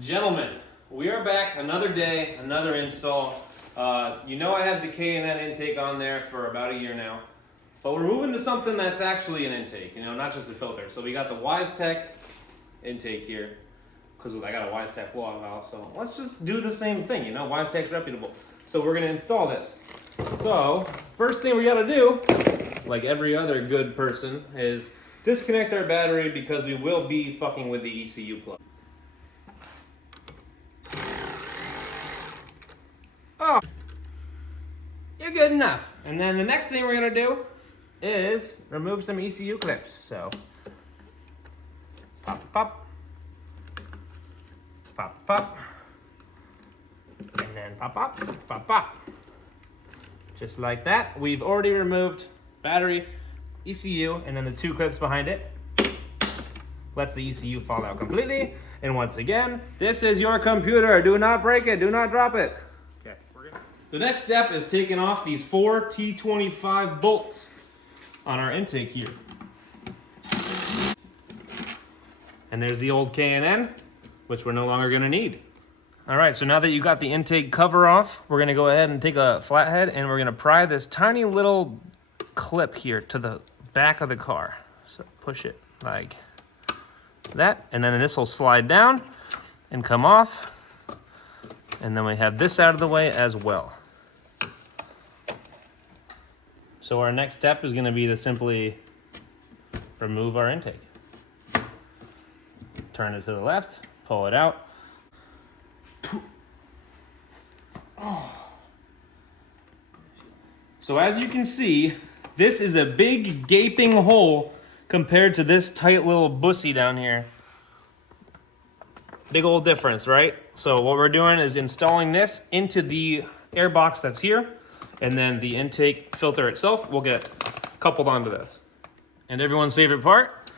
Gentlemen, we are back, another day, another install. You know I had the K&N intake on there for about a year now, but we're moving to something that's actually an intake, you know, not just a filter. So we got the Weistec intake here, because I got a Weistec water valve, so let's just do the same thing, you know, Weistec's reputable. So we're gonna install this. So, first thing we gotta do, like every other good person, is disconnect our battery because we will be fucking with the ECU plug. Oh, you're good enough. And then the next thing we're gonna do is remove some ECU clips. So, pop, pop, pop, pop, and then pop, pop, pop, pop. Just like that. We've already removed battery, ECU, and then the two clips behind it. Lets the ECU fall out completely. And once again, this is your computer. Do not break it, do not drop it. Okay, we're good. The next step is taking off these 4 T25 bolts on our intake here. And there's the old K&N, which we're no longer gonna need. All right, so now that you got the intake cover off, we're gonna go ahead and take a flathead and we're gonna pry this tiny little clip here to the back of the car. So push it like that, and then this will slide down and come off. And then we have this out of the way as well. So our next step is gonna be to simply remove our intake. Turn it to the left, pull it out. So as you can see, this is a big gaping hole compared to this tight little bussy down here. Big old difference, right? So what we're doing is installing this into the air box that's here, and then the intake filter itself will get coupled onto this. And everyone's favorite part.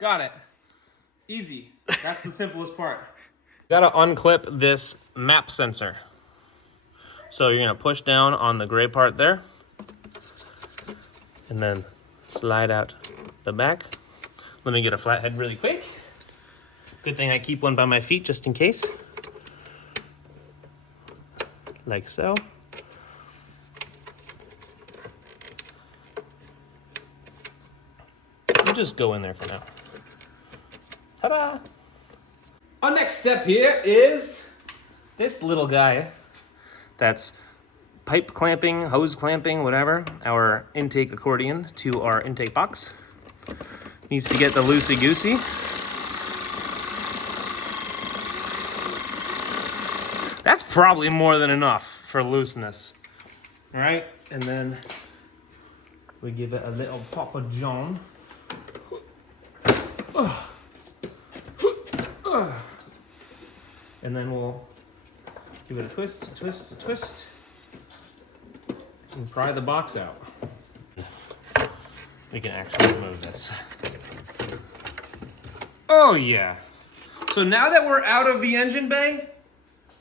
Got it. Easy. That's the simplest part. Gotta unclip this map sensor. So you're gonna push down on the gray part there, and then slide out the back. Let me get a flathead really quick. Good thing I keep one by my feet just in case. Like so. You just go in there for now. Ta-da! Our next step here is this little guy. That's pipe clamping, hose clamping, whatever, our intake accordion to our intake box. Needs to get the loosey-goosey. That's probably more than enough for looseness. All right, and then we give it a little Papa John. And then we'll give it a twist, a twist, a twist, and pry the box out. We can actually remove this. Oh yeah. So now that we're out of the engine bay,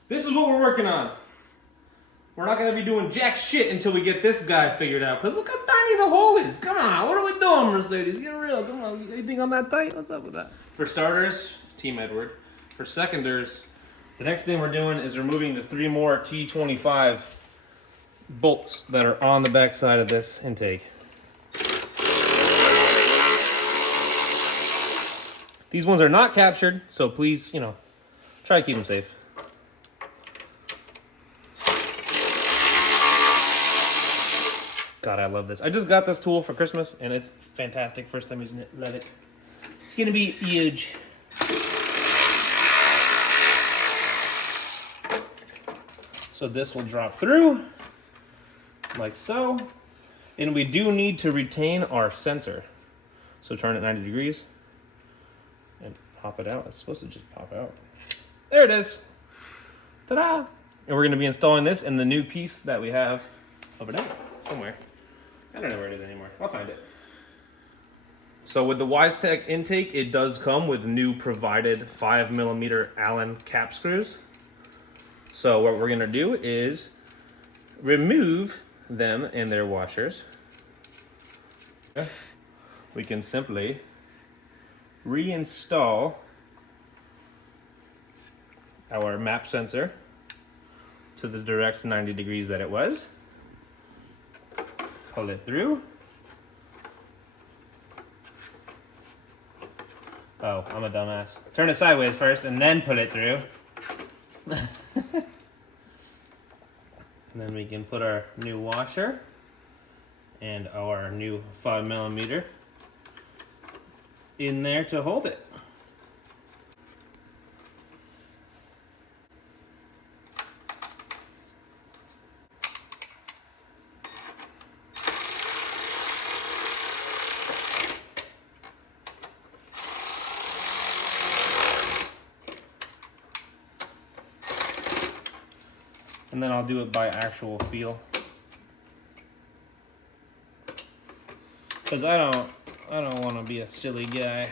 this is what we're working on. We're not gonna be doing jack shit until we get this guy figured out, because look how tiny the hole is. Come on, what are we doing, Mercedes? Get real, come on. You think I'm that tight? What's up with that? For starters, Team Edward. For seconders, the next thing we're doing is removing the 3 more T25 bolts that are on the back side of this intake. These ones are not captured, so please, you know, try to keep them safe. God, I love this. I just got this tool for Christmas, and it's fantastic. First time using it. Love it. It's gonna be huge. So this will drop through, like so. And we do need to retain our sensor. So turn it 90 degrees and pop it out. It's supposed to just pop out. There it is. Ta-da! And we're gonna be installing this in the new piece that we have over there somewhere. I don't know where it is anymore. I'll find it. So with the Weistec intake, it does come with new provided 5mm Allen cap screws. So what we're gonna do is remove them and their washers. We can simply reinstall our map sensor to the direct 90 degrees that it was. Pull it through. Oh, I'm a dumbass. Turn it sideways first and then pull it through. And then we can put our new washer and our new 5mm in there to hold it. And then I'll do it by actual feel. Because I don't want to be a silly guy.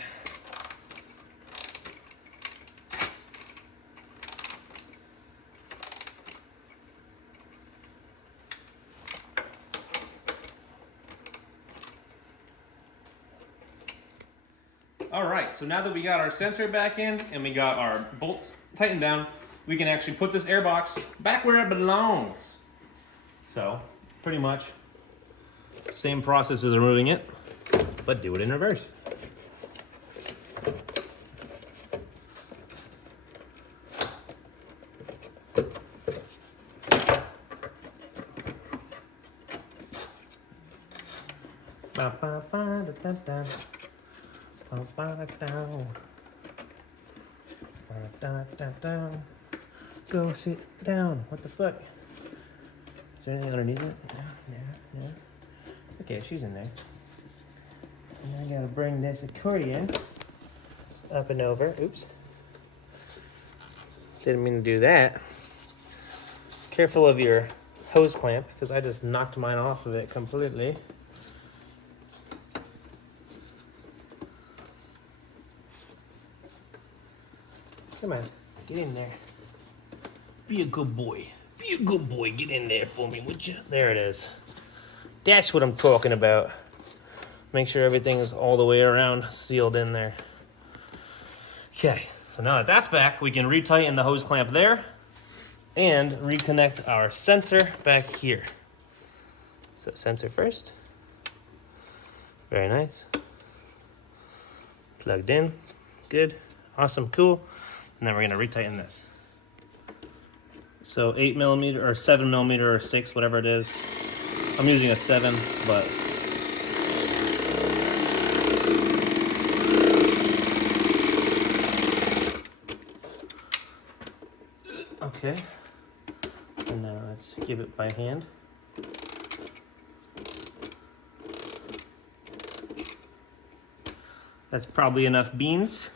All right, so now that we got our sensor back in and we got our bolts tightened down, we can actually put this airbox back where it belongs. So, pretty much same process as removing it, but do it in reverse. Go sit down. What the fuck? Is there anything underneath it? No. Okay, she's in there. And I gotta bring this accordion up and over. Oops. Didn't mean to do that. Careful of your hose clamp, because I just knocked mine off of it completely. Come on, get in there. Be a good boy. Be a good boy. Get in there for me, would you? There it is. That's what I'm talking about. Make sure everything is all the way around sealed in there. Okay, so now that that's back, we can retighten the hose clamp there and reconnect our sensor back here. So sensor first. Very nice. Plugged in. Good. Awesome. Cool. And then we're going to retighten this. So 8mm or 7mm or 6, whatever it is. I'm using a 7, but okay. And now let's give it by hand. That's probably enough beans.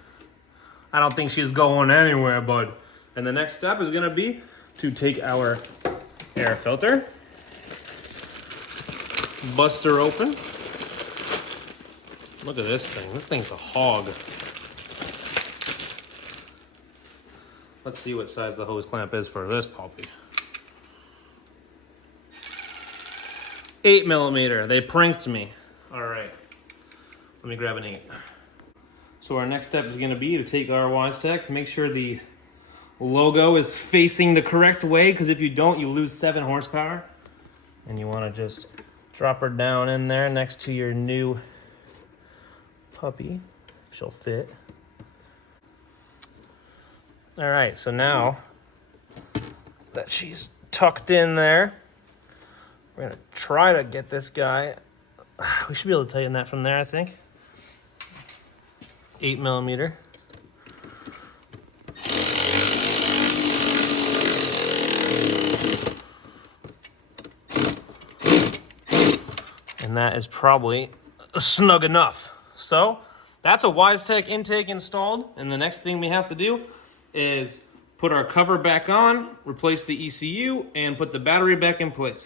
I don't think she's going anywhere, bud. And the next step is gonna be to take our air filter, bust her open. Look at this thing. This thing's a hog. Let's see what size the hose clamp is for this puppy. 8mm. They pranked me. All right. Let me grab an 8. So our next step is going to be to take our Weistec, make sure the logo is facing the correct way, because if you don't, you lose 7 horsepower. And you want to just drop her down in there next to your new puppy. She'll fit. All right, so now that she's tucked in there, we're going to try to get this guy. We should be able to tighten that from there, I think. 8mm. And that is probably snug enough. So that's a Weistec intake installed, and the next thing we have to do is put our cover back on, replace the ECU, and put the battery back in place.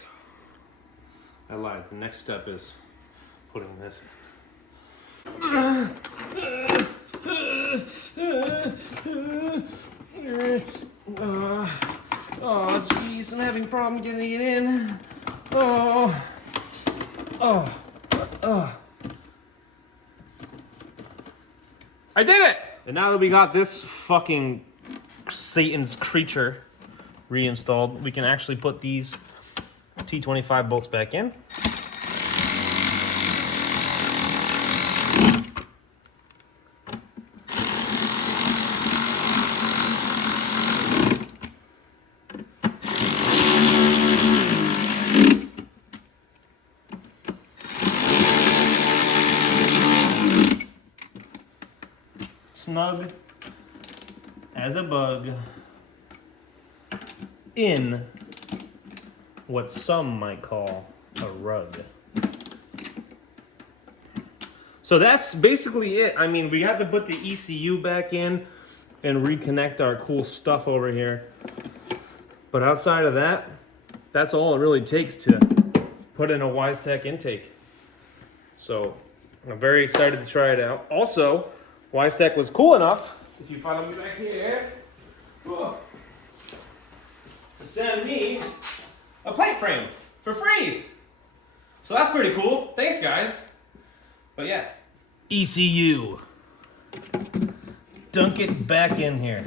I lied. The next step is putting this in. Oh, jeez, I'm having a problem getting it in. Oh. I did it! And now that we got this fucking Satan's creature reinstalled, we can actually put these T25 bolts back in. Snug as a bug in what some might call a rug. So that's basically it. I mean, we have to put the ECU back in and reconnect our cool stuff over here. But outside of that, that's all it really takes to put in a Weistec intake. So I'm very excited to try it out. Also, Weistec was cool enough, if you follow me back here, to send me a plate frame for free. So that's pretty cool. Thanks, guys. But yeah, ECU. Dunk it back in here.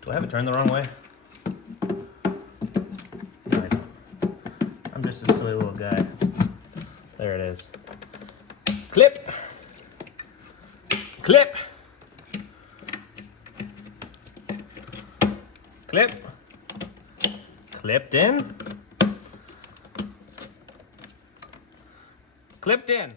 Do I have it turned the wrong way? No, I don't. I'm just a silly little guy. There it is. Clip. Clip. Clip. Clipped in. Clipped in.